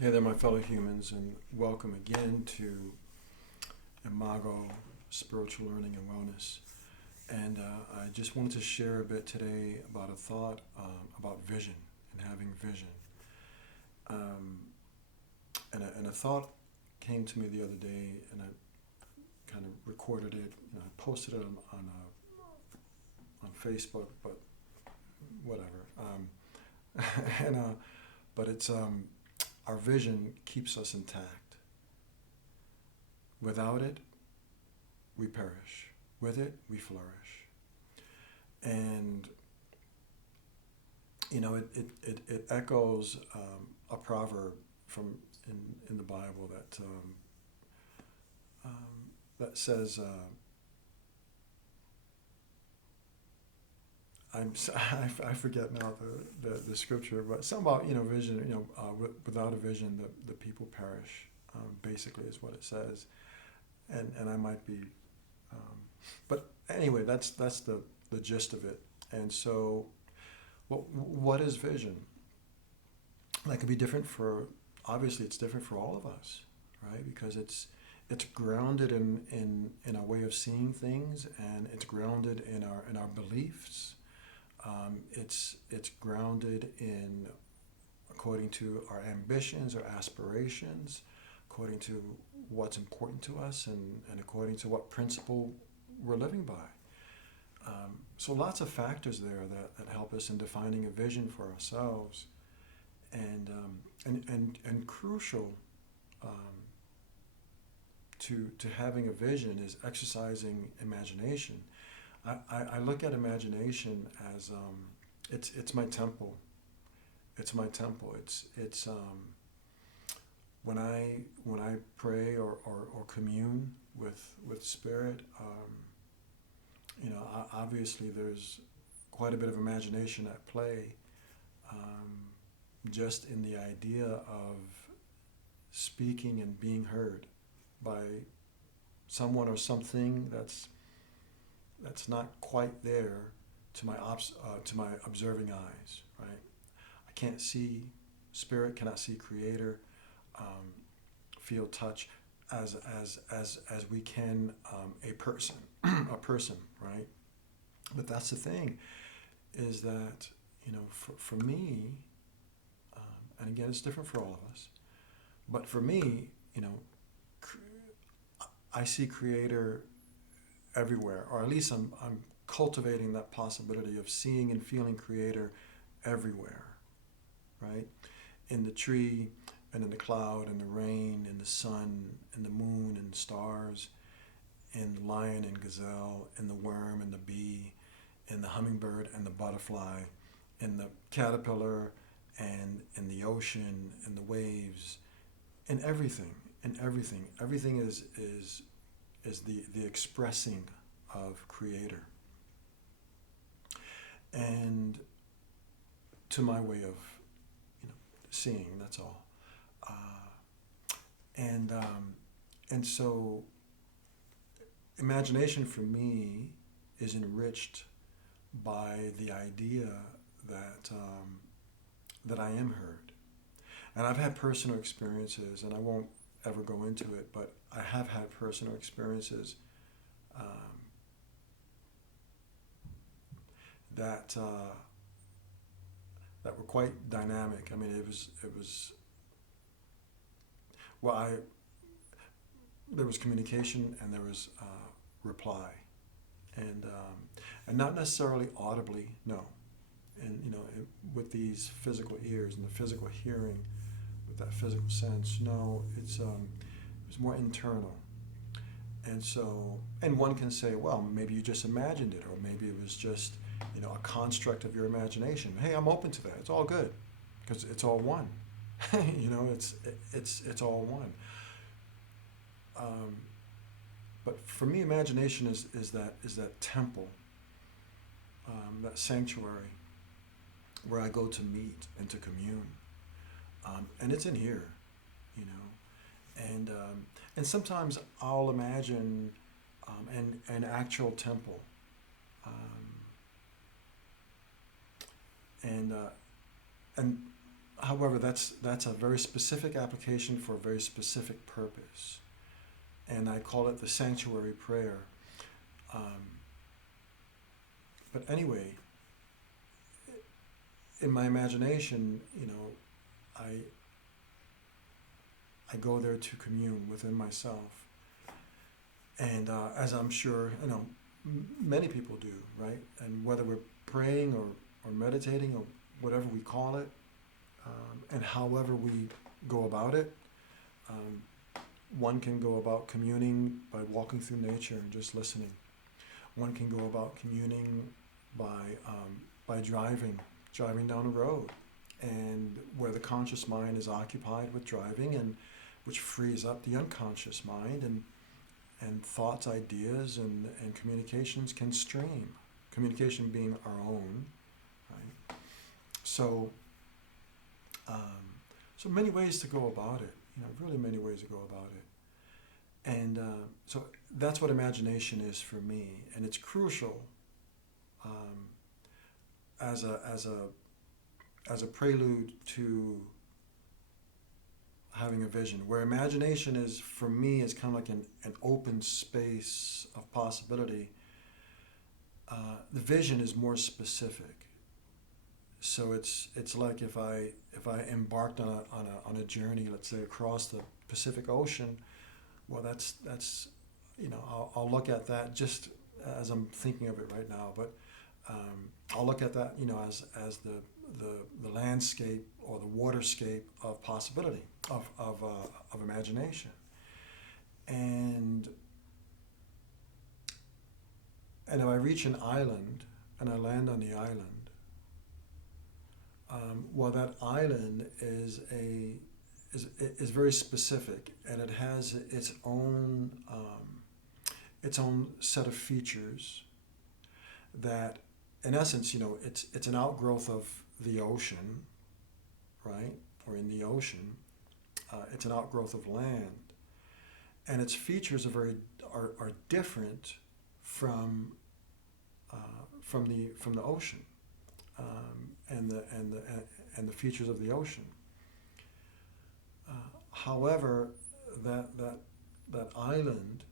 Hey there, my fellow humans, and welcome again to Imago Spiritual Learning and Wellness. And I just wanted to share a bit today about a thought about vision and having vision. Um, and a thought came to me the other day, and I kind of recorded it. I posted it on Facebook, but whatever. and but it's our vision keeps us intact. Without it, we perish. With it, we flourish. And it echoes a proverb from in the Bible that says, I forget now the scripture, but something about vision. Without a vision, the people perish. Basically, is what it says, and I might be, but anyway, that's the gist of it. And so, what is vision? That could be different for. Obviously, it's different for all of us, right? Because it's grounded in our way of seeing things, and it's grounded in our beliefs. It's grounded in according to our ambitions or aspirations, according to what's important to us, and according to what principle we're living by. So lots of factors there that help us in defining a vision for ourselves, and crucial to having a vision is exercising imagination. I look at imagination as it's my temple. It's my temple. It's when I pray or commune with spirit. Obviously there's quite a bit of imagination at play. Just in the idea of speaking and being heard by someone or something that's not quite there to my observing eyes, right? I can't see spirit, cannot see creator, feel touch as we can a person, a person, right? But that's the thing, is that for me, and again it's different for all of us, but for me, I see creator everywhere, or at least I'm cultivating that possibility of seeing and feeling creator everywhere, right? In the tree, and in the cloud, and the rain, and the sun, and the moon, and the stars, in the lion and gazelle, in the worm and the bee, in the hummingbird and the butterfly, in the caterpillar, and in the ocean, and the waves, in everything, everything is the expressing of creator. And to my way of seeing, that's all. And so imagination for me is enriched by the idea that I am heard. And I've had personal experiences, and I won't ever go into it, but I have had personal experiences that were quite dynamic. I mean, it was well, there was communication, and there was reply, and not necessarily audibly, no, and with these physical ears and the physical hearing, with that physical sense, no, it was more internal. And so, and one can say, well, maybe you just imagined it, or maybe it was just a construct of your imagination. Hey, I'm open to that. It's all good, because it's all one. It's all one. But for me, imagination is that temple, that sanctuary where I go to meet and to commune, and it's in here, and sometimes I'll imagine an actual temple, um, and However, that's a very specific application for a very specific purpose, and I call it the sanctuary prayer. Um, but anyway, in my imagination, I go there to commune within myself, and as I'm sure many people do, right? And whether we're praying or meditating or whatever we call it, and however we go about it, um, one can go about communing by walking through nature and just listening. One can go about communing by driving down a road, and where the conscious mind is occupied with driving, and which frees up the unconscious mind, and thoughts, ideas, and communications can stream. Communication being our own, right? So, so many ways to go about it. Really many ways to go about it. And so that's what imagination is for me, and it's crucial as a prelude to having a vision. Where imagination is for me is kind of like an open space of possibility. The vision is more specific. So it's like if I embarked on a journey, let's say across the Pacific Ocean, well that's I'll look at that just as I'm thinking of it right now, but I'll look at that as the landscape or the waterscape of possibility of imagination, and if I reach an island and I land on the island. Well, that island is very specific, and it has its own set of features that, in essence, it's an outgrowth of the ocean, right? Or in the ocean, it's an outgrowth of land, and its features are different from the ocean. And the features of the ocean. However, that island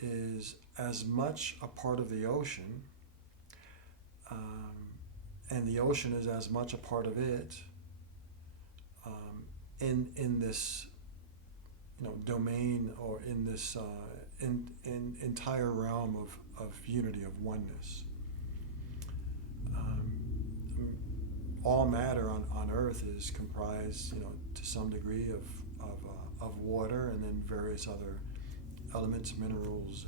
is as much a part of the ocean, and the ocean is as much a part of it, in this domain, or in this in entire realm of unity, of oneness. All matter on Earth is comprised, to some degree of water, and then various other elements, minerals,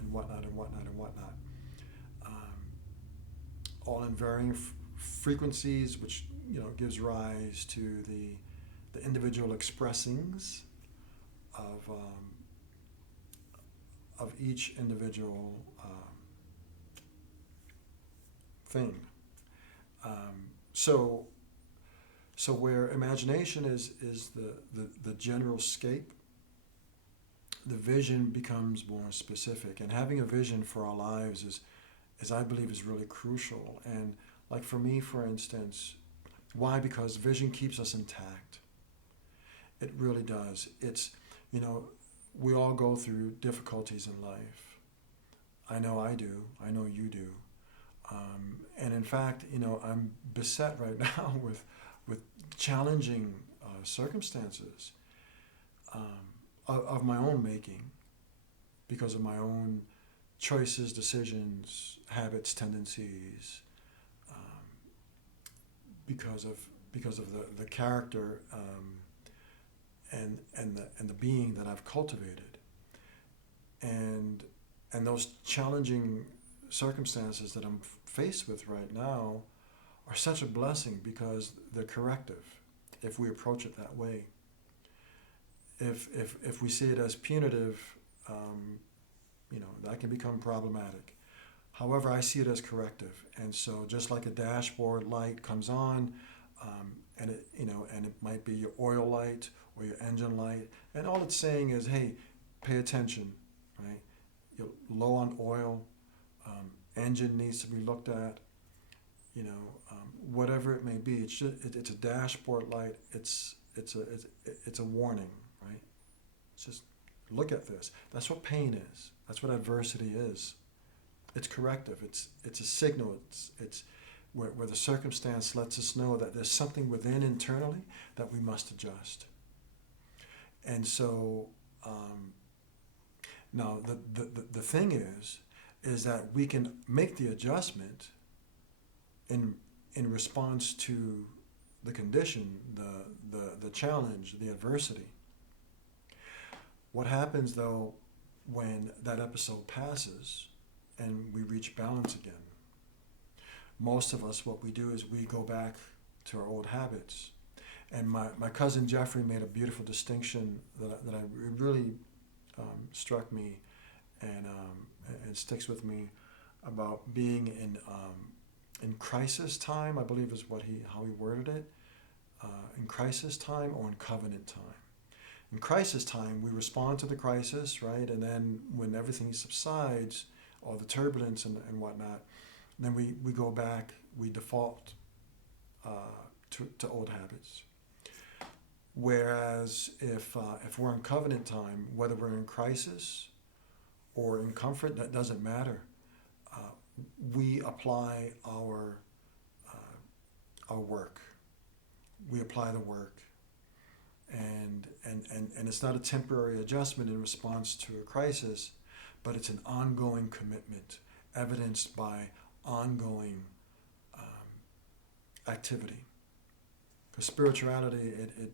and whatnot. All in varying frequencies, which gives rise to the individual expressings of each individual thing. So where imagination is the general scape, the vision becomes more specific. And having a vision for our lives is I believe is really crucial. And like for me, for instance, why? Because vision keeps us intact. It really does. It's, we all go through difficulties in life. I know I do. I know you do. And in fact, I'm beset right now with challenging circumstances of my own making, because of my own choices, decisions, habits, tendencies, because of the character and the being that I've cultivated, and those challenging circumstances that I'm faced with right now are such a blessing, because they're corrective if we approach it that way. If we see it as punitive, that can become problematic. However, I see it as corrective, and so just like a dashboard light comes on, and it might be your oil light or your engine light, and all it's saying is, hey, pay attention, right? You're low on oil. Engine needs to be looked at. whatever it may be. It's a dashboard light. It's a warning, right? It's just look at this. That's what pain is. That's what adversity is. It's corrective. It's a signal. It's where the circumstance lets us know that there's something within internally that we must adjust. And so now the thing is that we can make the adjustment in response to the condition, the challenge, the adversity. What happens though when that episode passes and we reach balance again? Most of us, what we do is we go back to our old habits. And my cousin Jeffrey made a beautiful distinction that really struck me and sticks with me about being in crisis time, I believe is how he worded it, in crisis time or in covenant time. In crisis time, we respond to the crisis, right? And then when everything subsides, all the turbulence and whatnot, then we go back, we default to old habits. Whereas if we're in covenant time, whether we're in crisis or in comfort, that doesn't matter. We apply our work. We apply the work. And it's not a temporary adjustment in response to a crisis, but it's an ongoing commitment, evidenced by ongoing activity. Because spirituality, it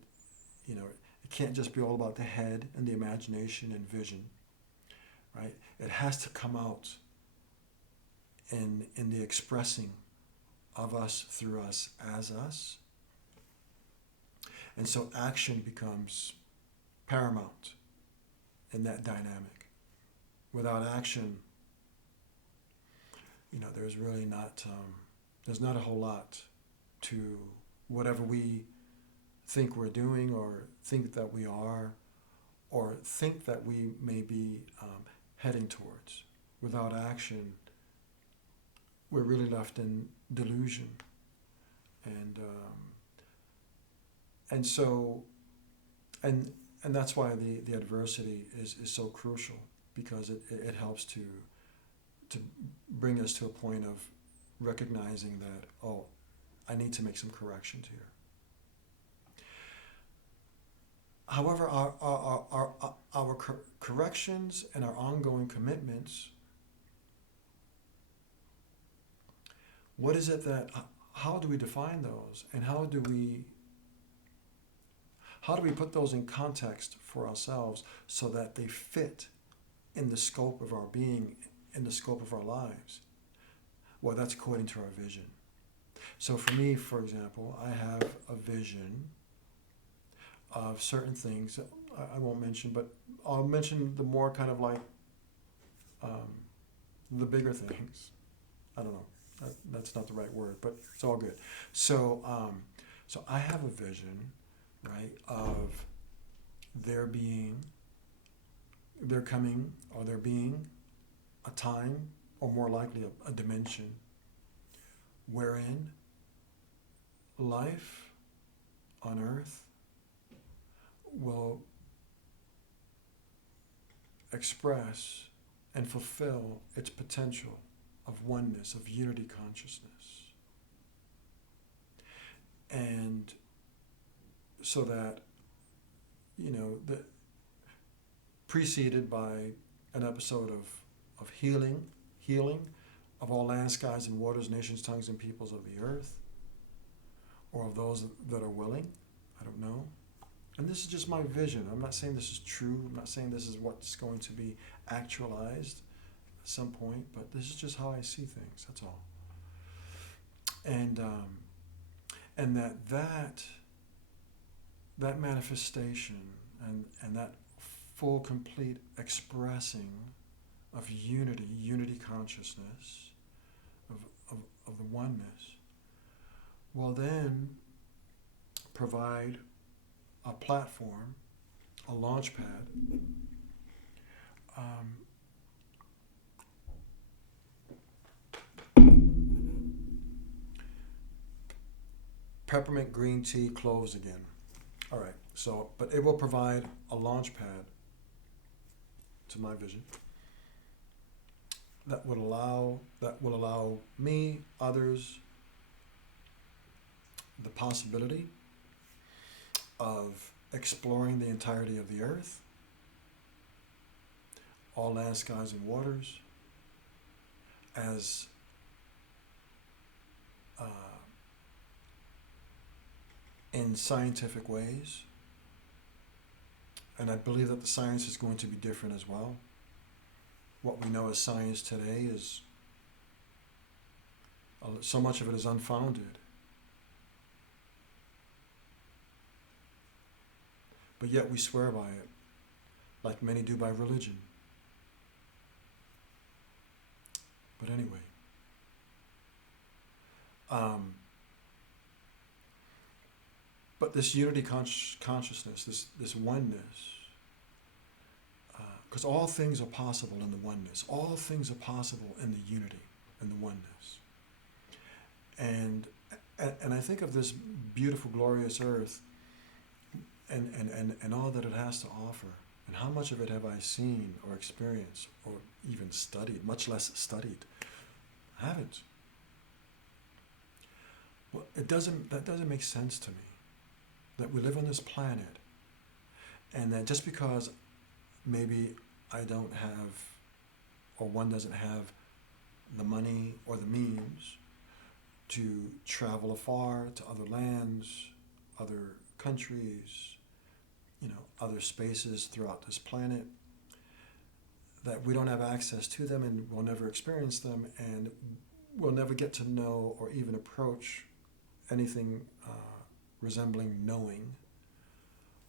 can't just be all about the head and the imagination and vision, right? It has to come out in the expressing of us, through us, as us. And so action becomes paramount in that dynamic. Without action, there's really there's not a whole lot to whatever we think we're doing or think that we are or think that we may be heading towards. Without action, we're really left in delusion. And so that's why the adversity is so crucial, because it helps to bring us to a point of recognizing that, I need to make some corrections here. However, our corrections and our ongoing commitments, what is it how do we define those, and how do we put those in context for ourselves so that they fit in the scope of our being, in the scope of our lives? Well, that's according to our vision. So for me, for example, I have a vision of certain things. I won't mention, but I'll mention the more kind of like the bigger things. I don't know. That's not the right word, but it's all good. So I have a vision, right, of there being a time, or more likely a dimension, wherein life on earth will express and fulfill its potential of oneness, of unity consciousness. And so that, preceded by an episode of healing of all land, skies, and waters, nations, tongues, and peoples of the earth, or of those that are willing. I don't know. And this is just my vision. I'm not saying this is true. I'm not saying this is what's going to be actualized at some point, but this is just how I see things. That's all. And that manifestation and that full, complete expressing of unity consciousness, of the oneness, will then provide a platform, a launch pad, peppermint green tea, cloves again. All right. So, but it will provide a launch pad to my vision that will allow me, others, the possibility of exploring the entirety of the earth, all land, skies, and waters, as in scientific ways. And I believe that the science is going to be different as well. What we know as science today is, so much of it is unfounded. But yet we swear by it, like many do by religion. But anyway, but this unity consciousness, this oneness, because all things are possible in the oneness. All things are possible in the unity, in the oneness. And I think of this beautiful, glorious earth and all that it has to offer. And how much of it have I seen or experienced or even studied, much less studied? I haven't. Well, that doesn't make sense to me. That we live on this planet, and that just because maybe I don't have, or one doesn't have the money or the means to travel afar to other lands, other countries, other spaces throughout this planet, that we don't have access to them and we'll never experience them, and we'll never get to know or even approach anything resembling knowing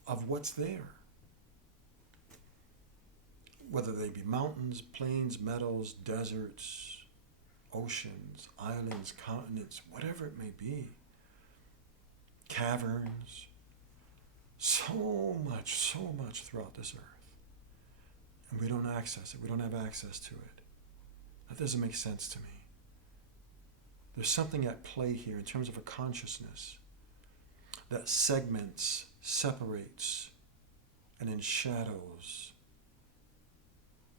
of what's there. Whether they be mountains, plains, meadows, deserts, oceans, islands, continents, whatever it may be, caverns, so much throughout this earth. And we don't access it. We don't have access to it. That doesn't make sense to me. There's something at play here in terms of a consciousness that segments, separates, and enshadows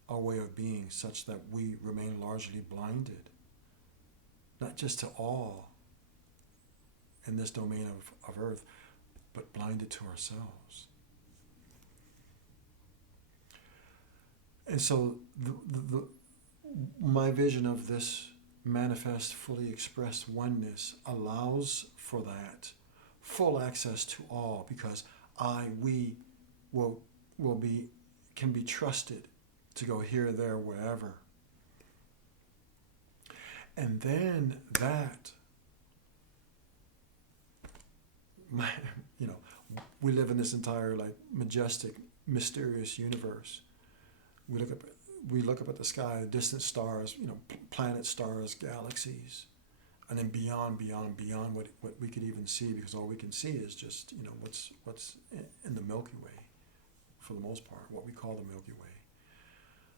our way of being such that we remain largely blinded, not just to all in this domain of earth, but blinded to ourselves. And so my vision of this manifest, fully expressed oneness allows for that full access to all, because we can be trusted to go here, there, wherever. And then that, we live in this entire majestic, mysterious universe. We look up at the sky, distant stars, planets, stars, galaxies, and then beyond what we could even see, because all we can see is just what's in the Milky Way, for the most part, what we call the Milky Way.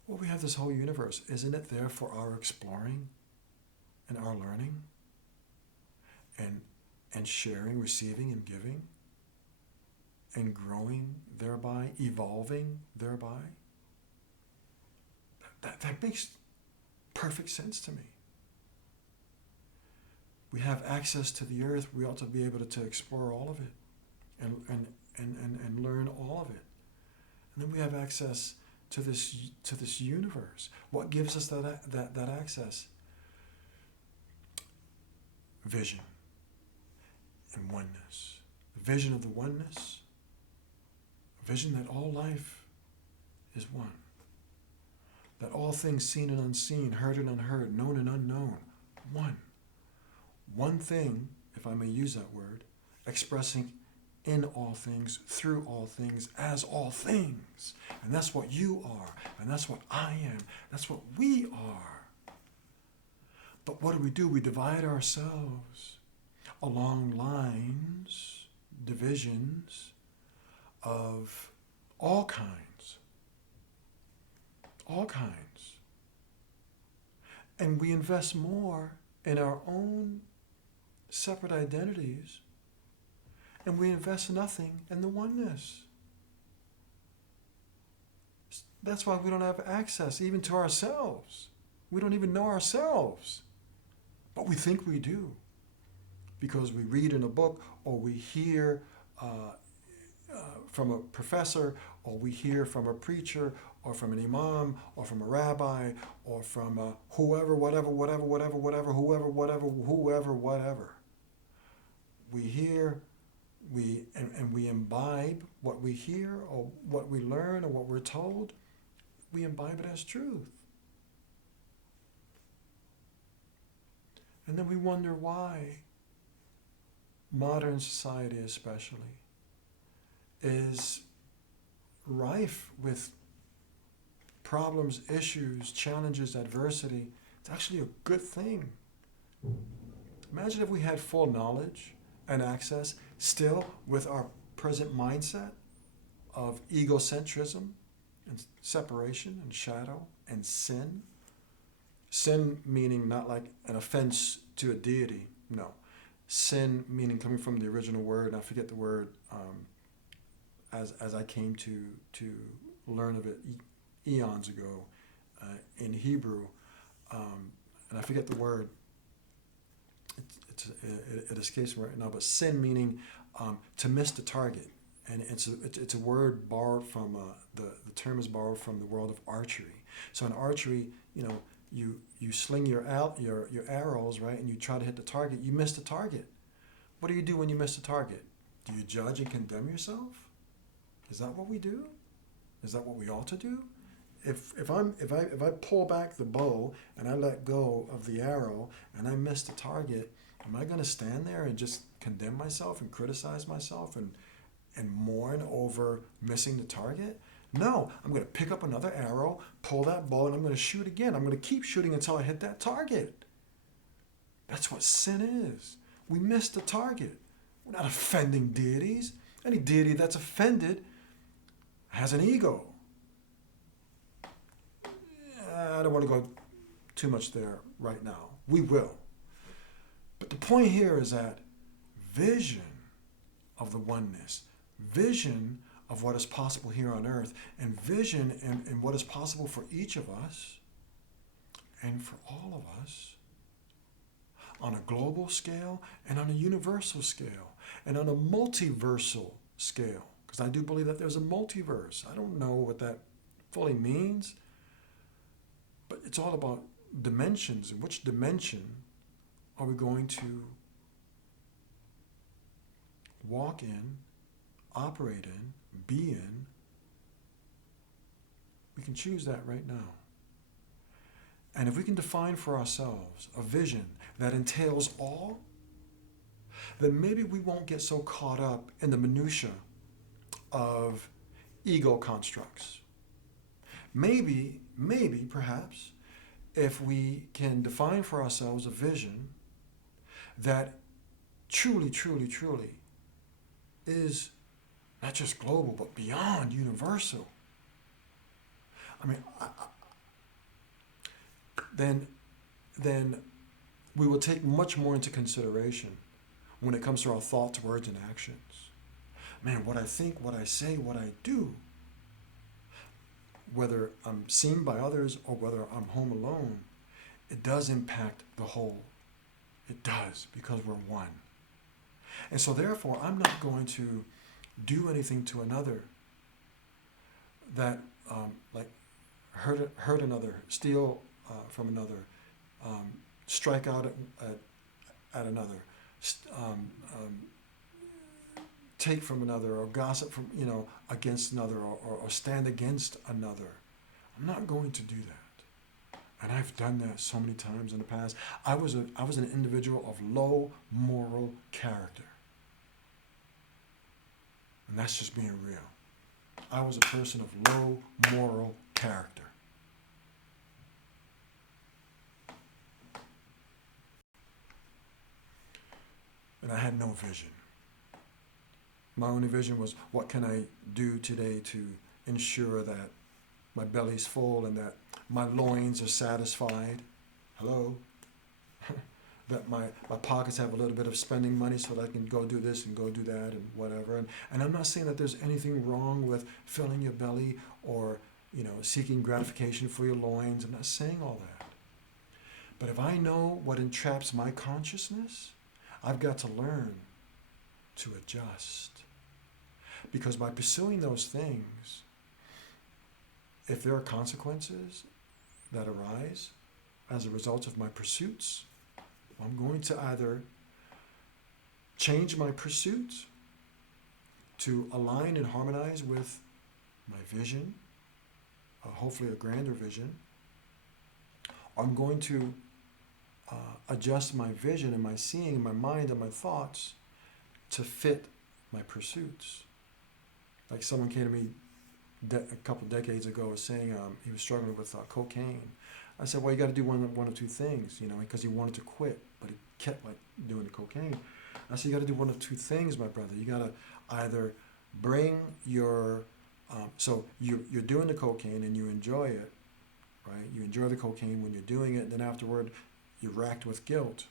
Well, we have this whole universe. Isn't it there for our exploring and our learning and sharing, receiving and giving and growing thereby, evolving thereby? That makes perfect sense to me. We have access to the earth. We ought to be able to explore all of it and learn all of it. And then we have access to this universe. What gives us that access? Vision and oneness. The vision of the oneness. A vision that all life is one. That all things seen and unseen, heard and unheard, known and unknown, one. One thing, if I may use that word, expressing in all things, through all things, as all things. And that's what you are, and that's what I am, that's what we are. But what do? We divide ourselves along lines, divisions of all kinds. All kinds. And we invest more in our own separate identities and we invest nothing in the oneness. That's why we don't have access even to ourselves. We don't even know ourselves. But we think we do. Because we read in a book, or we hear from a professor, or we hear from a preacher, or from an imam, or from a rabbi, or from a whoever, whatever. We hear, and we imbibe what we hear, or what we learn, or what we're told. We imbibe it as truth. And then we wonder why modern society especially is rife with problems, issues, challenges, adversity. It's actually a good thing. Imagine if we had full knowledge and access, still with our present mindset of egocentrism and separation and shadow and sin. Sin meaning not like an offense to a deity, no. Sin meaning coming from the original word, and I forget the word as I came to learn of it eons ago in Hebrew, and I forget the word. It escapes me right now, but sin meaning to miss the target, and it's a word borrowed from the term is borrowed from the world of archery. So in archery, you sling your arrows, right, and you try to hit the target. You miss the target. What do you do when you miss the target? Do you judge and condemn yourself? Is that what we do? Is that what we ought to do? If I pull back the bow and I let go of the arrow and I miss the target, am I going to stand there and just condemn myself and criticize myself and mourn over missing the target? No, I'm going to pick up another arrow, pull that bow, and I'm going to shoot again. I'm going to keep shooting until I hit that target. That's what sin is. We miss the target. We're not offending deities. Any deity that's offended has an ego. I don't want to go too much there right now. We will. But the point here is that vision of the oneness, vision of what is possible here on earth, and vision and what is possible for each of us and for all of us on a global scale and on a universal scale and on a multiversal scale. Because I do believe that there's a multiverse. I don't know what that fully means, but it's all about dimensions. And which dimension are we going to walk in, operate in, be in? We can choose that right now. And if we can define for ourselves a vision that entails all, then maybe we won't get so caught up in the minutia of ego constructs. Maybe, perhaps, if we can define for ourselves a vision that truly is not just global, but beyond universal. I mean, then we will take much more into consideration when it comes to our thoughts, words, and actions. Man, what I think, what I say, what I do, whether I'm seen by others or whether I'm home alone, it does impact the whole. It does, because we're one. And so therefore, I'm not going to do anything to another that like hurt another, steal from another, strike out at another, take from another, or gossip from against another, or stand against another. I'm not going to do that. And I've done that so many times in the past. I was an individual of low moral character. And that's just being real. I was a person of low moral character. And I had no vision. My only vision was, what can I do today to ensure that my belly's full and that my loins are satisfied? Hello? that my pockets have a little bit of spending money so that I can go do this and go do that and whatever. And I'm not saying that there's anything wrong with filling your belly or, seeking gratification for your loins. I'm not saying all that. But if I know what entraps my consciousness, I've got to learn to adjust. Because by pursuing those things, if there are consequences that arise as a result of my pursuits, I'm going to either change my pursuit to align and harmonize with my vision, hopefully a grander vision. I'm going to adjust my vision and my seeing, my mind and my thoughts to fit my pursuits. Like someone came to me a couple of decades ago was saying he was struggling with cocaine. I said, well, you got to do one of two things, because he wanted to quit, but he kept doing the cocaine. I said, you got to do one of two things, my brother. You got to either bring your, so you're doing the cocaine and you enjoy it, right? You enjoy the cocaine when you're doing it, and then afterward, you're racked with guilt.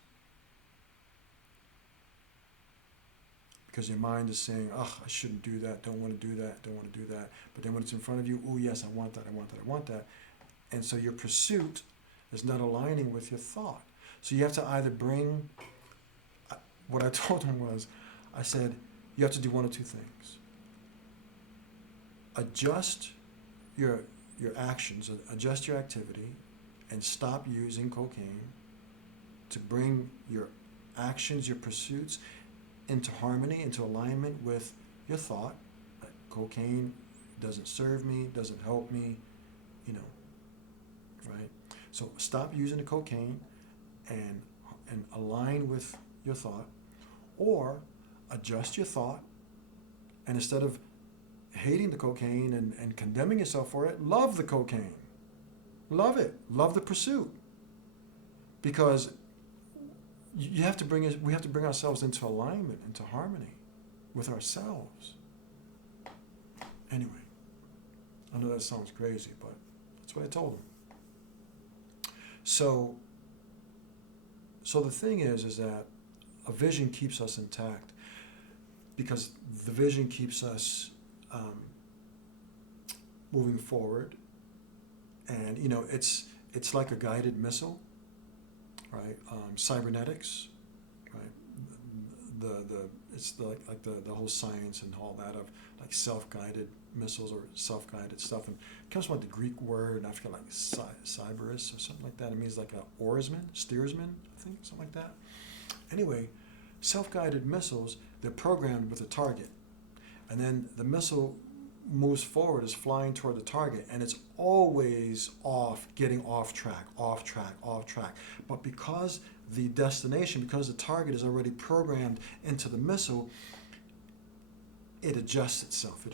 Because your mind is saying, I shouldn't do that, don't want to do that, don't want to do that. But then when it's in front of you, oh yes, I want that, I want that, I want that. And so your pursuit is not aligning with your thought. So you have to either bring, what I told him was, I said, you have to do one of two things. Adjust your actions, adjust your activity, and stop using cocaine to bring your actions, your pursuits into harmony, into alignment with your thought. Like cocaine doesn't serve me, doesn't help me, right? So stop using the cocaine and align with your thought, or adjust your thought, and instead of hating the cocaine and condemning yourself for it, love the cocaine. Love it. Love the pursuit. Because we have to bring ourselves into alignment, into harmony with ourselves. Anyway, I know that sounds crazy, but that's what I told him. So the thing is that a vision keeps us intact, because the vision keeps us moving forward, and it's like a guided missile, right? Cybernetics, right? It's like the whole science and all that of like self-guided missiles or self-guided stuff, and it comes from the Greek word, and I forget, like Cyberus or something like that. It means like a steersman, I think, something like that. Anyway, self-guided missiles, they're programmed with a target, and then the missile moves forward, is flying toward the target, and it's always getting off track. But because the target is already programmed into the missile, it adjusts itself,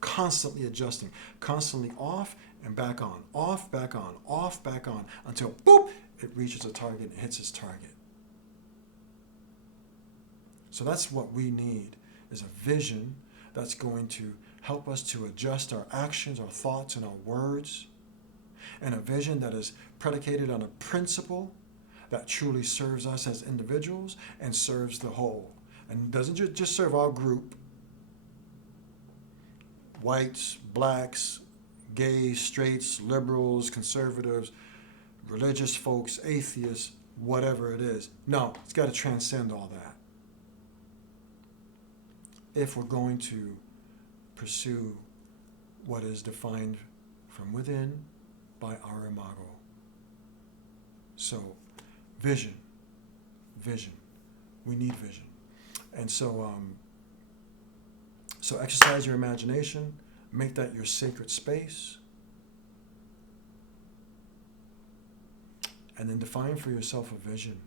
constantly adjusting, constantly off and back on, off, back on, until boop, it reaches a target and hits its target. So that's what we need, is a vision that's going to help us to adjust our actions, our thoughts, and our words, and a vision that is predicated on a principle that truly serves us as individuals and serves the whole, and doesn't just serve our group, whites, blacks, gays, straights, liberals, conservatives, religious folks, atheists, whatever it is. No, it's got to transcend all that if we're going to pursue what is defined from within by our Imago. So, vision. We need vision. And so exercise your imagination, make that your sacred space, and then define for yourself a vision.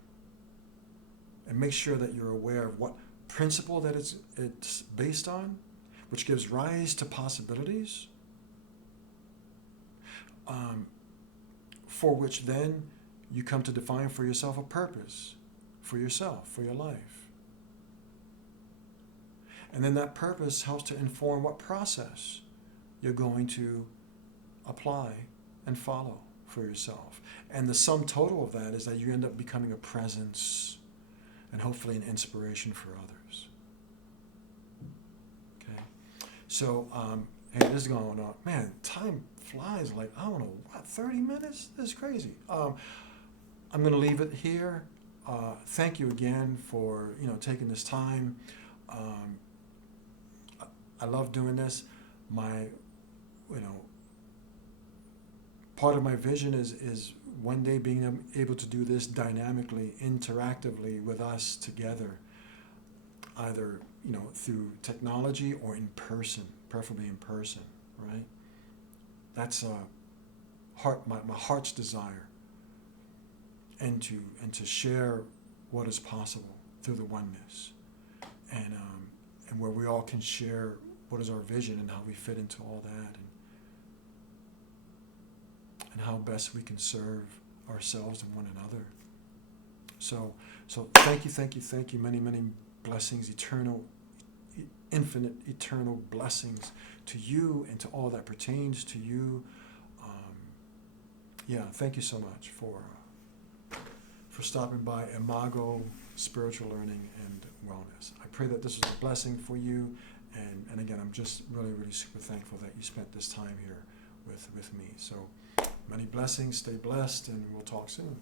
And make sure that you're aware of what principle that it's based on, which gives rise to possibilities, for which then you come to define for yourself a purpose for yourself, for your life. And then that purpose helps to inform what process you're going to apply and follow for yourself. And the sum total of that is that you end up becoming a presence and hopefully an inspiration for others. Okay? So, hey, this is going on. Man, time flies like, I don't know, what, 30 minutes? This is crazy. I'm going to leave it here. Thank you again for, taking this time. I love doing this. My, part of my vision is one day being able to do this dynamically, interactively with us together, either, through technology or in person, preferably in person, right? That's my heart's desire, and to share what is possible through the oneness, and where we all can share what is our vision and how we fit into all that, and how best we can serve ourselves and one another. So thank you, many, many blessings, infinite, eternal blessings to you and to all that pertains to you. Thank you so much for stopping by Imago Spiritual Learning and Wellness. I pray that this was a blessing for you, and again, I'm just really, really super thankful that you spent this time here with me. So many blessings, stay blessed, and we'll talk soon.